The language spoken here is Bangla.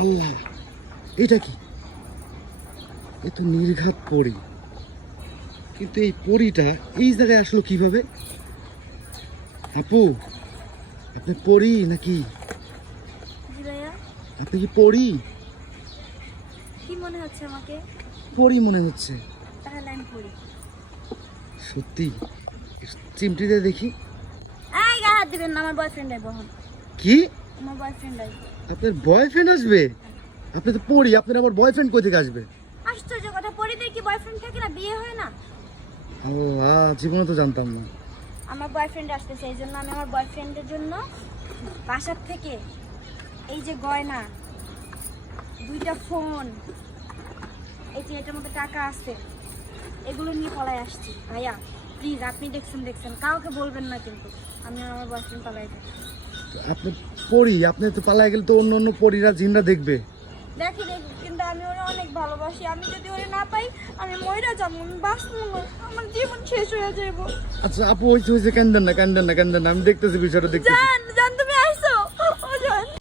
আল্লাহ, এটা কি? এ তো নির্ঘাত পরী, কিন্তু এই পরীটা এই জায়গায় আসলো কিভাবে? আপু, আপনি পরী নাকি? জি ভাইয়া, আপনি কি পরী? কি মনে হচ্ছে আমাকে? পরী মনে হচ্ছে। তাহলে আমি পড়ি। সত্যি? চিমটিতে দেখি। এই গায়ে হাত দিবেন না, আমার বয়ফ্রেন্ড আইব এখন। কি? আমার বয়ফ্রেন্ড আইব। আপনার বয়ফ্রেন্ড আসবে? আপনি তো পড়ি, আপনার আবার বয়ফ্রেন্ড কোথা থেকে আসবে? আশ্চর্য কথা, পরিদের কি বয়ফ্রেন্ড থাকে না? বিয়ে হয় না? আল্লাহ, জীবনে তো জানতাম না। আমার বয়ফ্রেন্ড আসতেছে, এই জন্য আমি আমার বয়ফ্রেন্ডের জন্য বাসার থেকে এই যে গয়না, 2টা ফোন, এই যে এটার মধ্যে টাকা আছে, এগুলো নিয়ে পলাই আসছি। ভাইয়া প্লিজ, আপনি দেখছেন, কাউকে বলবেন না কিন্তু আমি আমার বয়ফ্রেন্ড পালাই যাই। আপনি পড়ি, আপনি তো পালায় গেলে তো অন্য অন্য পরীরা জিনরা দেখবে। দেখি কিন্তু আমি ওরা অনেক ভালোবাসি। আমি যদি ওরে না পাই, আমি মইরা যাবো, আমি বাঁচবো না, আমার জীবন শেষ হয়ে যাবো। আচ্ছা আপু, হয়েছে, কান্দেন না, আমি দেখতেছি বিষয়টা, দেখতেছি। জান